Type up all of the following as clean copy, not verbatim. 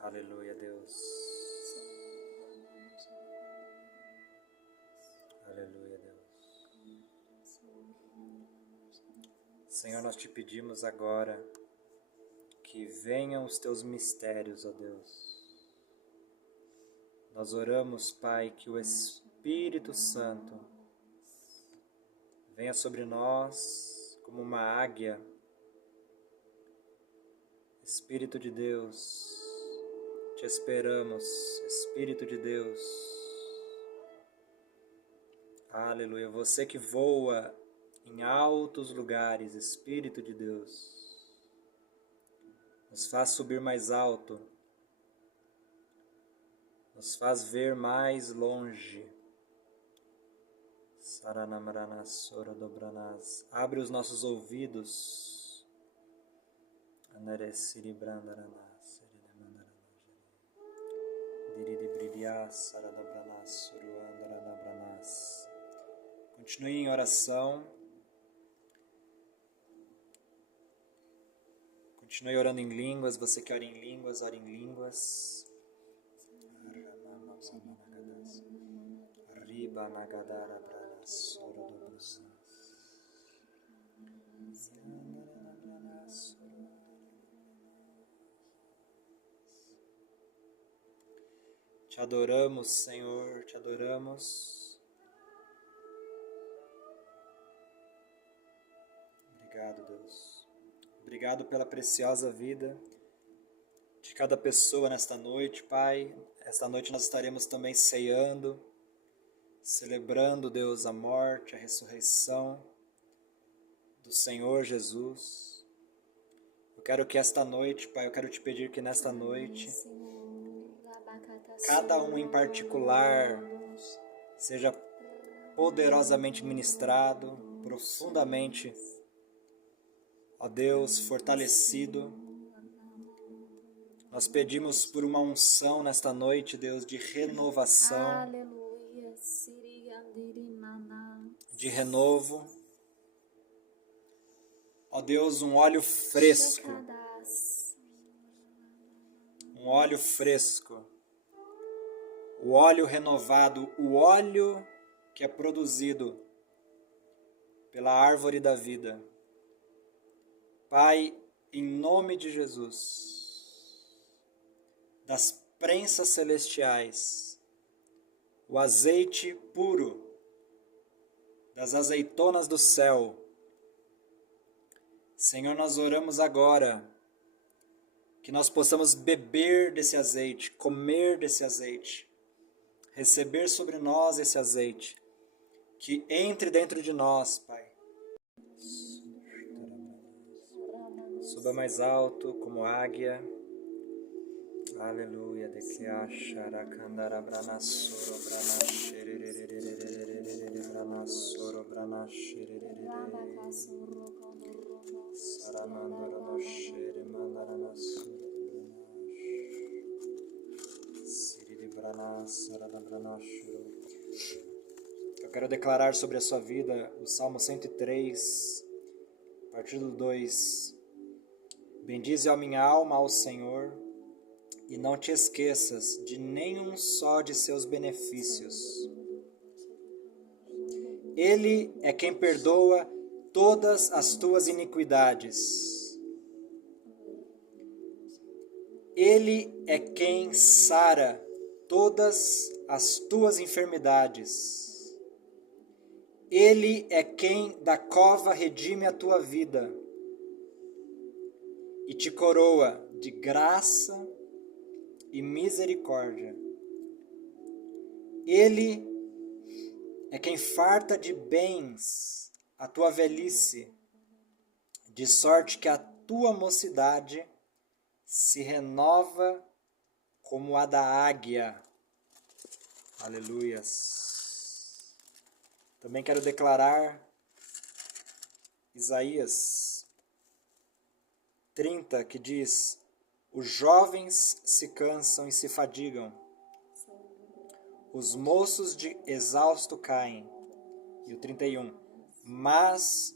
Aleluia, Deus. Aleluia, Deus. Senhor, nós te pedimos agora que venham os teus mistérios, ó Deus. Nós oramos, Pai, que o Espírito Santo venha sobre nós como uma águia. Espírito de Deus, te esperamos, Espírito de Deus. Aleluia, você que voa em altos lugares, Espírito de Deus, nos faz subir mais alto, nos faz ver mais longe. Abre os nossos ouvidos. Continue em oração. Continue orando em línguas. Você que ora em línguas, ore em línguas. Te adoramos, Senhor, te adoramos. Obrigado, Deus. Obrigado pela preciosa vida de cada pessoa nesta noite, Pai. Esta noite nós estaremos também ceando, celebrando, Deus, a morte, a ressurreição do Senhor Jesus. Eu quero que esta noite, Pai, eu quero te pedir que nesta noite, cada um em particular seja poderosamente ministrado, profundamente, ó Deus, fortalecido. Nós pedimos por uma unção nesta noite, Deus, de renovação, Aleluia. de renovo. Ó Deus, um óleo fresco, um óleo fresco, o óleo renovado, o óleo que é produzido pela árvore da vida. Pai, em nome de Jesus, das prensas celestiais, o azeite puro das azeitonas do céu. Senhor, nós oramos agora que nós possamos beber desse azeite, comer desse azeite, receber sobre nós esse azeite, que entre dentro de nós, Pai. Suba mais alto como águia. Aleluia. Eu quero declarar sobre a sua vida o Salmo 103, a partir do 2. Bendize a minha alma ao Senhor, e não te esqueças de nenhum só de seus benefícios. Ele é quem perdoa todas as tuas iniquidades. Ele é quem sara todas as tuas enfermidades. Ele é quem da cova redime a tua vida e te coroa de graça e misericórdia. Ele é quem farta de bens a tua velhice, de sorte que a tua mocidade se renova como a da águia. Aleluias. Também quero declarar Isaías 30, que diz: os jovens se cansam e se fadigam, os moços de exausto caem. E o 31, Mas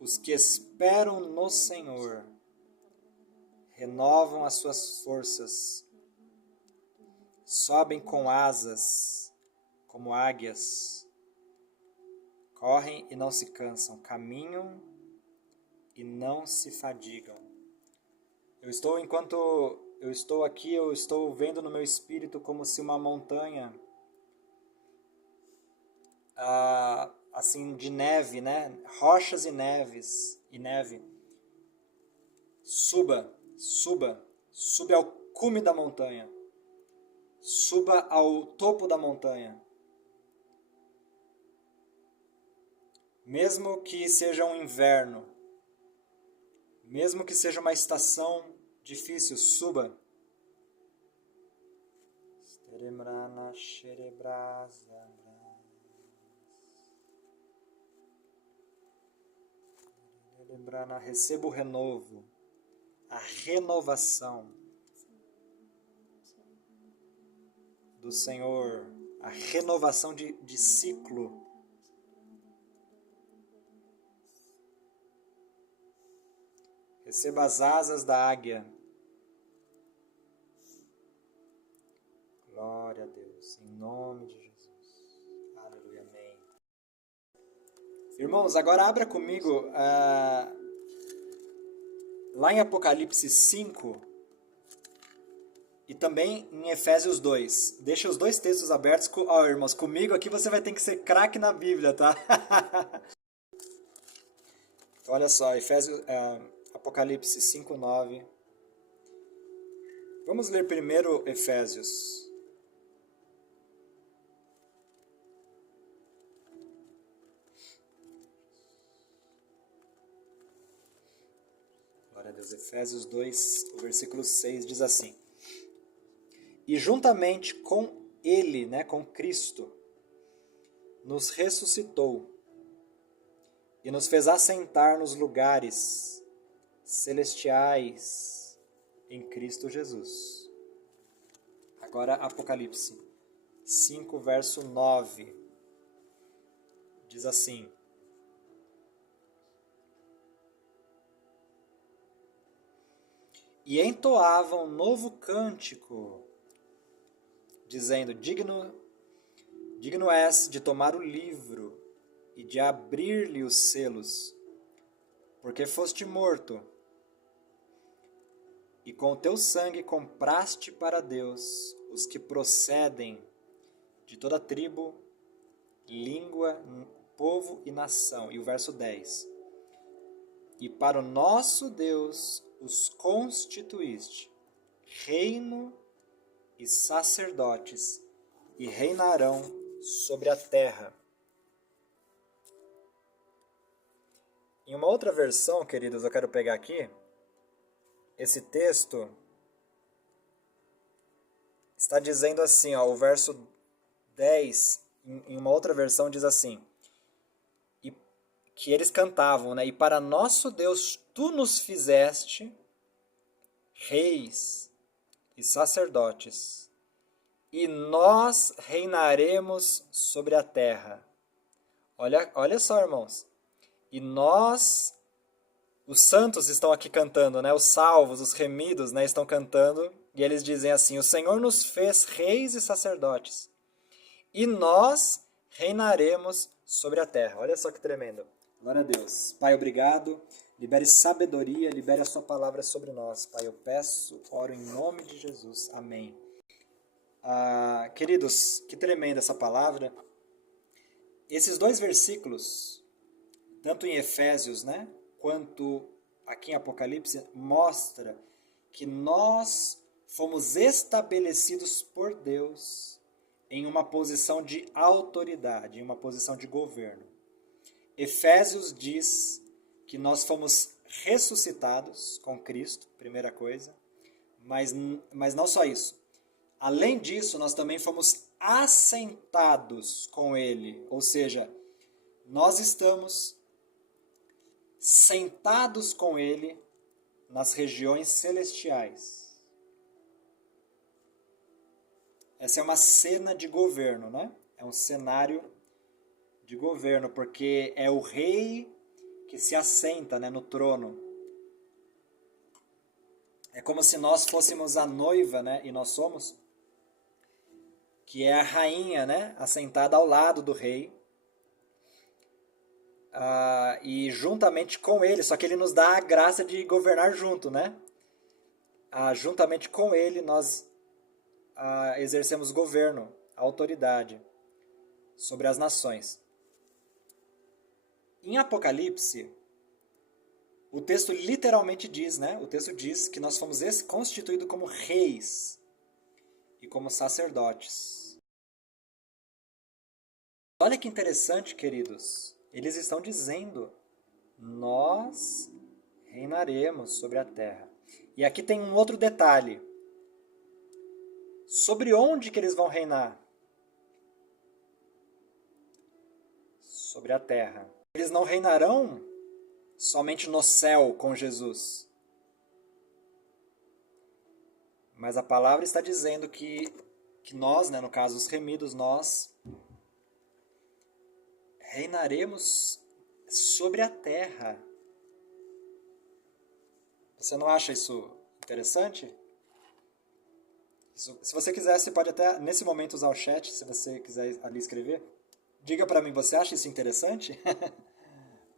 os que esperam no Senhor renovam as suas forças, sobem com asas como águias, correm e não se cansam, caminham e não se fadigam. Enquanto eu estou aqui, eu estou vendo no meu espírito como se uma montanha, assim, de neve, né? Rochas e neve, suba ao cume da montanha, suba ao topo da montanha. Mesmo que seja um inverno, mesmo que seja uma estação difícil, suba. Receba o renovo, a renovação do Senhor, a renovação de ciclo. Receba as asas da águia. Glória a Deus, em nome de Jesus. Aleluia, amém. Irmãos, agora abra comigo lá em Apocalipse 5 e também em Efésios 2. Deixa os dois textos abertos. Irmãos, comigo aqui você vai ter que ser craque na Bíblia, tá? Então, olha só, Apocalipse 5:9. Vamos ler primeiro Efésios. Glória a Deus. Efésios 2, o versículo 6 diz assim: E juntamente com Ele, né, com Cristo, nos ressuscitou e nos fez assentar nos lugares celestiais em Cristo Jesus. Agora Apocalipse 5, verso 9, diz assim: E entoavam um novo cântico, dizendo: Digno és de tomar o livro e de abrir-lhe os selos, porque foste morto, e com o teu sangue compraste para Deus os que procedem de toda tribo, língua, povo e nação. E o verso 10. E para o nosso Deus os constituíste reino e sacerdotes, e reinarão sobre a terra. Em uma outra versão, queridos, eu quero pegar aqui, esse texto está dizendo assim, ó, o verso 10, em uma outra versão diz assim, que eles cantavam, né? E para nosso Deus tu nos fizeste reis e sacerdotes, e nós reinaremos sobre a terra. Olha só, irmãos. E nós, os santos estão aqui cantando, né? Os salvos, os remidos, né, estão cantando, e eles dizem assim: o Senhor nos fez reis e sacerdotes, e nós reinaremos sobre a terra. Olha só que tremendo. Glória a Deus. Pai, obrigado. Libere sabedoria, libere a sua palavra sobre nós. Pai, eu peço, oro em nome de Jesus. Amém. Queridos, que tremenda essa palavra. Esses dois versículos, tanto em Efésios, né, quanto aqui em Apocalipse, mostra que nós fomos estabelecidos por Deus em uma posição de autoridade, em uma posição de governo. Efésios diz que nós fomos ressuscitados com Cristo, primeira coisa, mas não só isso. Além disso, nós também fomos assentados com Ele, ou seja, nós estamos sentados com Ele nas regiões celestiais. Essa é uma cena de governo, né? É um cenário de governo, porque é o rei que se assenta, né, no trono. É como se nós fôssemos a noiva, né, e nós somos, que é a rainha, né, assentada ao lado do rei. E juntamente com ele, só que ele nos dá a graça de governar junto, né? Juntamente com ele nós exercemos governo, autoridade sobre as nações. Em Apocalipse, o texto literalmente diz, né? O texto diz que nós fomos constituídos como reis e como sacerdotes. Olha que interessante, queridos. Eles estão dizendo, nós reinaremos sobre a terra. E aqui tem um outro detalhe. Sobre onde que eles vão reinar? Sobre a terra. Eles não reinarão somente no céu com Jesus. Mas a palavra está dizendo que nós, né, no caso os remidos, nós reinaremos sobre a terra. Você não acha isso interessante? Se você quiser, você pode até nesse momento usar o chat, se você quiser ali escrever. Diga para mim, você acha isso interessante?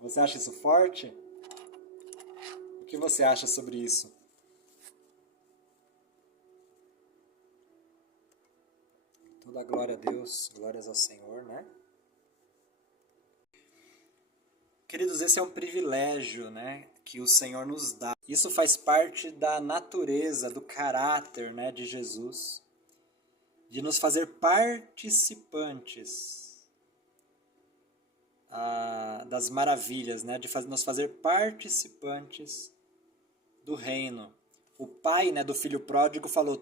Você acha isso forte? O que você acha sobre isso? Toda glória a Deus, glórias ao Senhor, né? Queridos, esse é um privilégio, né, que o Senhor nos dá. Isso faz parte da natureza, do caráter, né, de Jesus, de nos fazer participantes das maravilhas, né, de nos fazer participantes do reino. O pai, né, do filho pródigo falou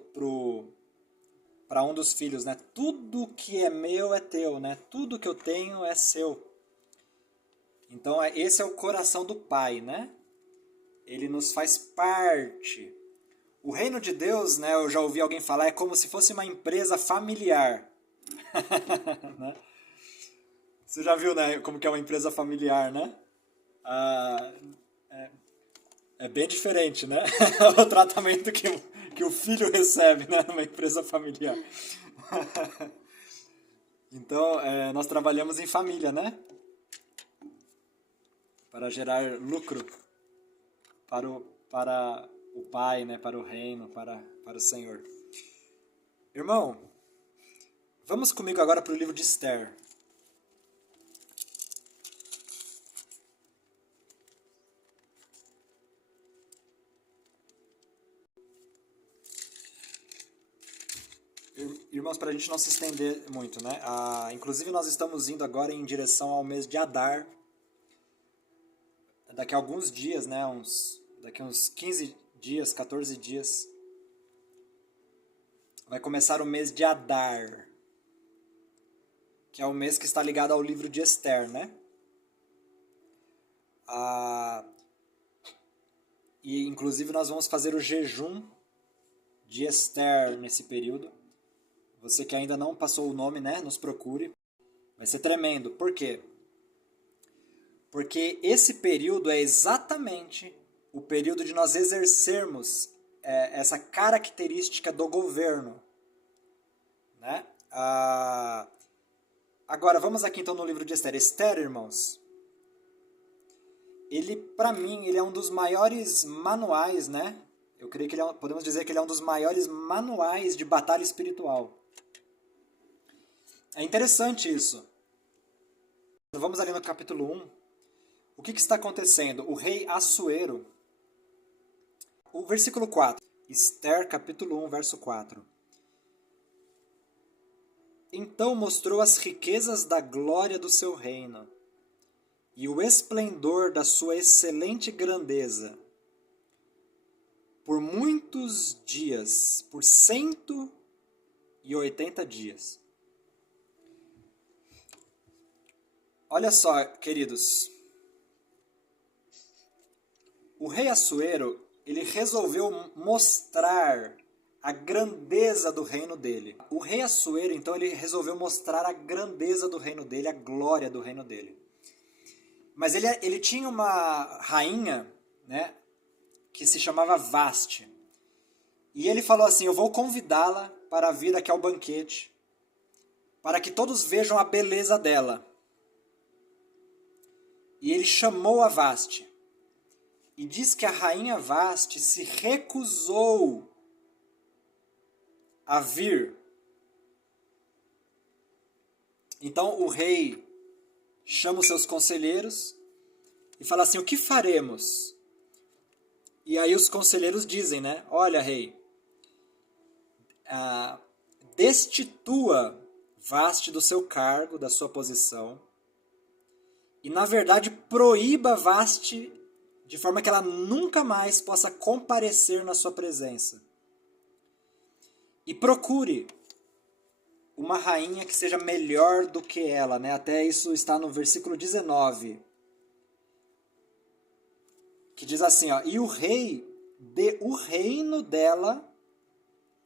para um dos filhos, né, tudo que é meu é teu, né, tudo que eu tenho é seu. Então, esse é o coração do Pai, né? Ele nos faz parte. O reino de Deus, né, eu já ouvi alguém falar, é como se fosse uma empresa familiar. Né? Você já viu, né, como que é uma empresa familiar, né? É bem diferente, né? O tratamento que o filho recebe, né, numa empresa familiar. Então, nós trabalhamos em família, né? Para gerar lucro para o Pai, né? Para o reino, para o Senhor. Irmão, vamos comigo agora para o livro de Esther. Irmãos, para a gente não se estender muito, né? Inclusive nós estamos indo agora em direção ao mês de Adar. Daqui a alguns dias, né? Daqui a uns 15 dias, 14 dias, vai começar o mês de Adar, que é o mês que está ligado ao livro de Esther, né? E inclusive nós vamos fazer o jejum de Esther nesse período. Você que ainda não passou o nome, né? Nos procure. Vai ser tremendo. Por quê? Porque esse período é exatamente o período de nós exercermos essa característica do governo, né? Agora, vamos aqui então no livro de Esther. Esther, irmãos, ele, para mim, ele é um dos maiores manuais, né? Eu creio que podemos dizer que ele é um dos maiores manuais de batalha espiritual. É interessante isso. Vamos ali no capítulo 1. O que está acontecendo? O rei Assuero. O versículo 4. Esther, capítulo 1, verso 4. Então mostrou as riquezas da glória do seu reino e o esplendor da sua excelente grandeza por muitos dias, por 180 dias. Olha só, queridos. O rei Assuero, ele resolveu mostrar a grandeza do reino dele. O rei Assuero, então, ele resolveu mostrar a grandeza do reino dele, a glória do reino dele. Mas ele tinha uma rainha, né, que se chamava Vaste. E ele falou assim, eu vou convidá-la para vir aqui ao banquete, para que todos vejam a beleza dela. E ele chamou a Vaste. E diz que a rainha Vaste se recusou a vir. Então o rei chama os seus conselheiros e fala assim, o que faremos? E aí os conselheiros dizem, né? Olha, rei, destitua Vaste do seu cargo, da sua posição, e na verdade proíba Vaste de forma que ela nunca mais possa comparecer na sua presença. E procure uma rainha que seja melhor do que ela, né? Até isso está no versículo 19, que diz assim, ó, e o rei dê o reino dela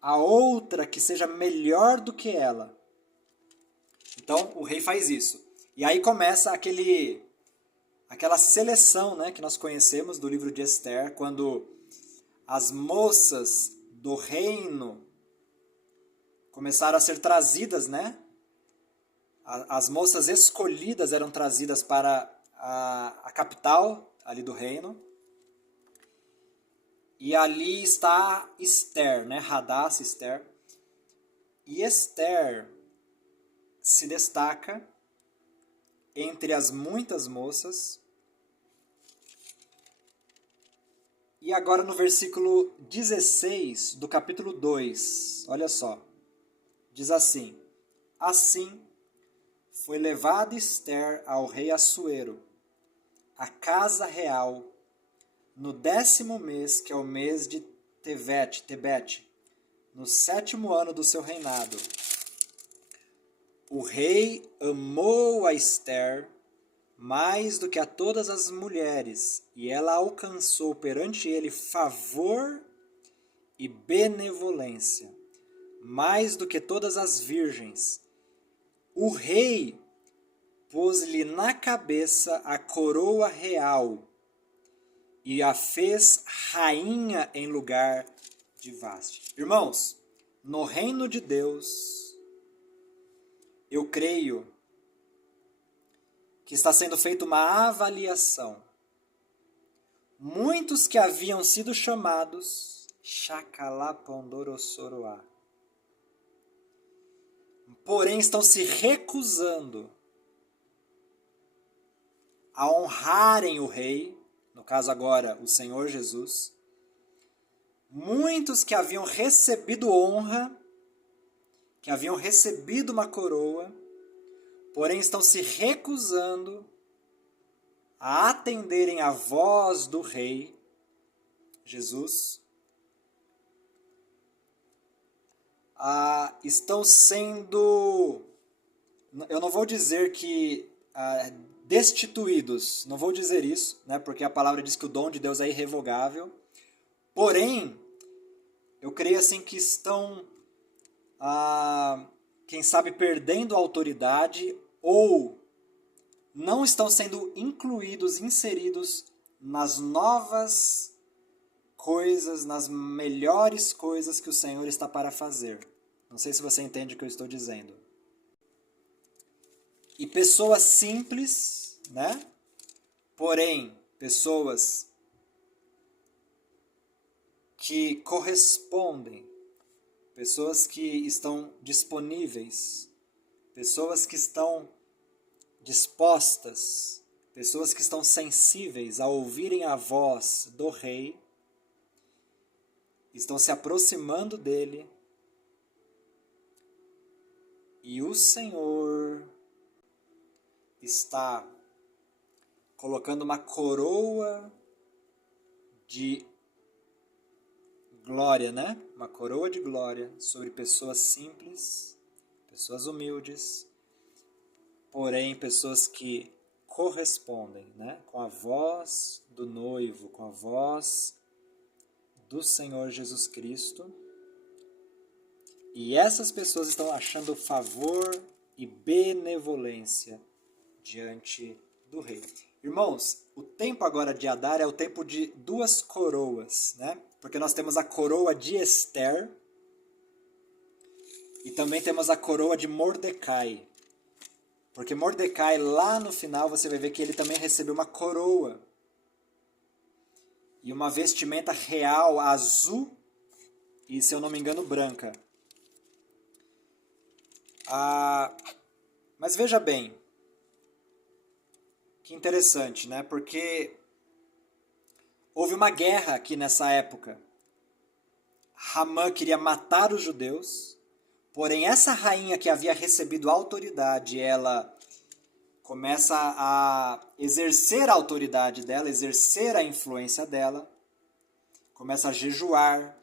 a outra que seja melhor do que ela. Então o rei faz isso. E aí começa aquela seleção, né, que nós conhecemos do livro de Esther, quando as moças do reino começaram a ser trazidas, né? As moças escolhidas eram trazidas para a capital ali do reino. E ali está Esther, né? Hadassah, Esther. E Esther se destaca entre as muitas moças. E agora no versículo 16 do capítulo 2, olha só. Diz assim, assim foi levada Esther ao rei Assuero, à casa real, no 10º mês, que é o mês de Tebete, no 7º ano do seu reinado. O rei amou a Esther mais do que a todas as mulheres, e ela alcançou perante ele favor e benevolência, mais do que todas as virgens. O rei pôs-lhe na cabeça a coroa real e a fez rainha em lugar de Vaste. Irmãos, no reino de Deus, eu creio que está sendo feita uma avaliação. Muitos que haviam sido chamados Shakalapondorosoroá, porém estão se recusando a honrarem o rei, no caso agora o Senhor Jesus. Muitos que haviam recebido honra, que haviam recebido uma coroa, porém estão se recusando a atenderem à voz do rei Jesus. Estão sendo, eu não vou dizer que destituídos, não vou dizer isso, né, porque a palavra diz que o dom de Deus é irrevogável, porém, eu creio assim que estão, quem sabe, perdendo a autoridade ou não estão sendo incluídos, inseridos nas novas coisas, nas melhores coisas que o Senhor está para fazer. Não sei se você entende o que eu estou dizendo. E pessoas simples, né? Porém, pessoas que correspondem, pessoas que estão disponíveis, pessoas que estão dispostas, pessoas que estão sensíveis a ouvirem a voz do rei, estão se aproximando dele, e o Senhor está colocando uma coroa de glória, né? Uma coroa de glória sobre pessoas simples, pessoas humildes, porém pessoas que correspondem, né? Com a voz do noivo, com a voz do Senhor Jesus Cristo. E essas pessoas estão achando favor e benevolência diante do rei. Irmãos, o tempo agora de Adar é o tempo de duas coroas, né? Porque nós temos a coroa de Ester e também temos a coroa de Mordecai. Porque Mordecai, lá no final, você vai ver que ele também recebeu uma coroa e uma vestimenta real azul e, se eu não me engano, branca. Mas veja bem, que interessante, né? Porque houve uma guerra aqui nessa época. Hamã queria matar os judeus, porém essa rainha que havia recebido a autoridade, ela começa a exercer a autoridade dela, exercer a influência dela, começa a jejuar,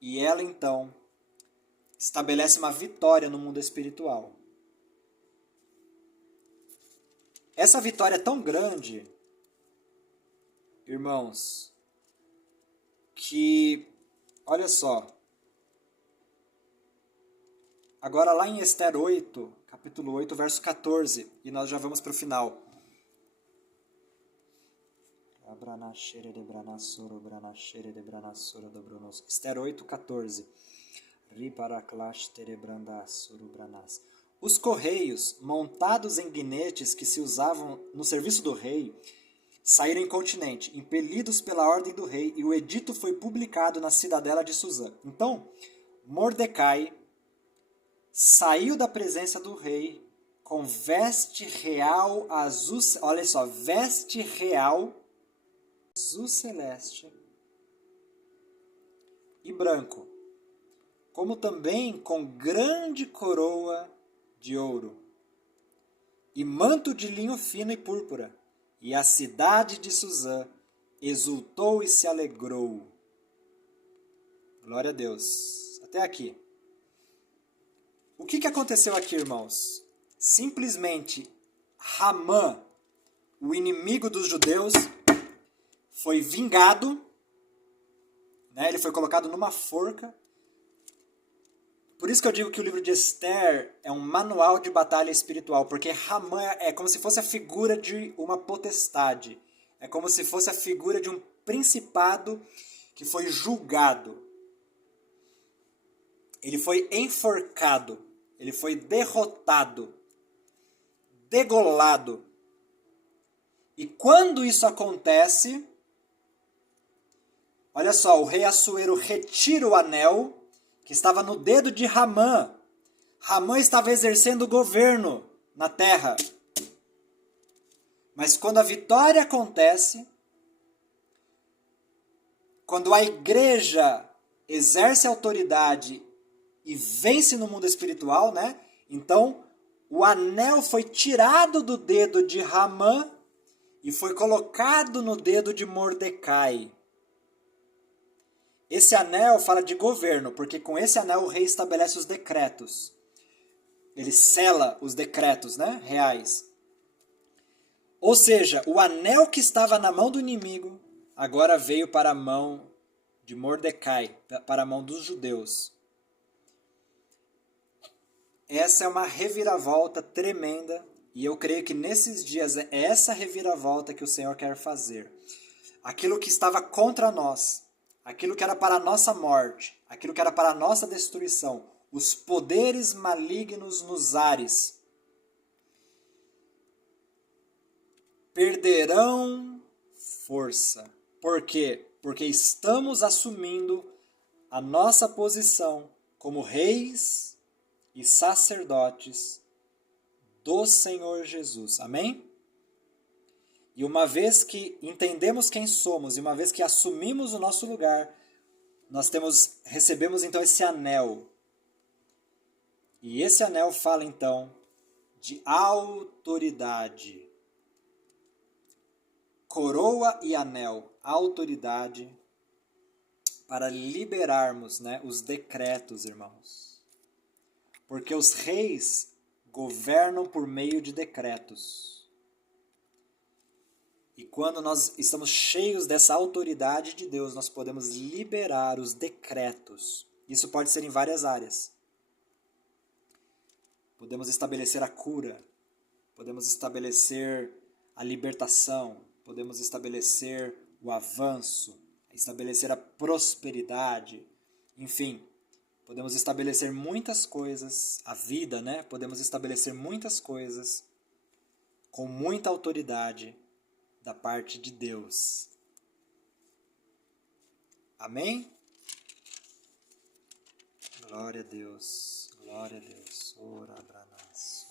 e ela então estabelece uma vitória no mundo espiritual. Essa vitória é tão grande, irmãos, que, olha só, agora lá em Ester 8, capítulo 8, verso 14, e nós já vamos para o final. Ester 8, 14. Os correios, montados em guinetes que se usavam no serviço do rei, saíram incontinenti, impelidos pela ordem do rei, e o edito foi publicado na cidadela de Suzã. Então, Mordecai saiu da presença do rei com veste real azul, olha só, veste real azul celeste e branco, como também com grande coroa de ouro, e manto de linho fino e púrpura. E a cidade de Suzã exultou e se alegrou. Glória a Deus. Até aqui. O que aconteceu aqui, irmãos? Simplesmente, Hamã, o inimigo dos judeus, foi vingado, né? Ele foi colocado numa forca. Por isso que eu digo que o livro de Ester é um manual de batalha espiritual, porque Hamã é como se fosse a figura de uma potestade. É como se fosse a figura de um principado que foi julgado. Ele foi enforcado, ele foi derrotado, degolado. E quando isso acontece, olha só, o rei Assuero retira o anel que estava no dedo de Hamã. Hamã estava exercendo o governo na terra. Mas quando a vitória acontece, quando a igreja exerce autoridade e vence no mundo espiritual, né? Então, o anel foi tirado do dedo de Hamã e foi colocado no dedo de Mordecai. Esse anel fala de governo, porque com esse anel o rei estabelece os decretos. Ele sela os decretos, né, reais. Ou seja, o anel que estava na mão do inimigo agora veio para a mão de Mordecai, para a mão dos judeus. Essa é uma reviravolta tremenda, e eu creio que nesses dias é essa reviravolta que o Senhor quer fazer. Aquilo que estava contra nós, aquilo que era para a nossa morte, aquilo que era para a nossa destruição, os poderes malignos nos ares, perderão força. Por quê? Porque estamos assumindo a nossa posição como reis e sacerdotes do Senhor Jesus. Amém? E uma vez que entendemos quem somos, e uma vez que assumimos o nosso lugar, nós recebemos então esse anel. E esse anel fala então de autoridade. Coroa e anel, autoridade para liberarmos, né, os decretos, irmãos. Porque os reis governam por meio de decretos. E quando nós estamos cheios dessa autoridade de Deus, nós podemos liberar os decretos. Isso pode ser em várias áreas. podemos estabelecer a cura, podemos estabelecer a libertação, podemos estabelecer o avanço, estabelecer a prosperidade, enfim, podemos estabelecer muitas coisas, a vida, né? Podemos estabelecer muitas coisas com muita autoridade da parte de Deus. Amém? Glória a Deus, glória a Deus. Ora, branas.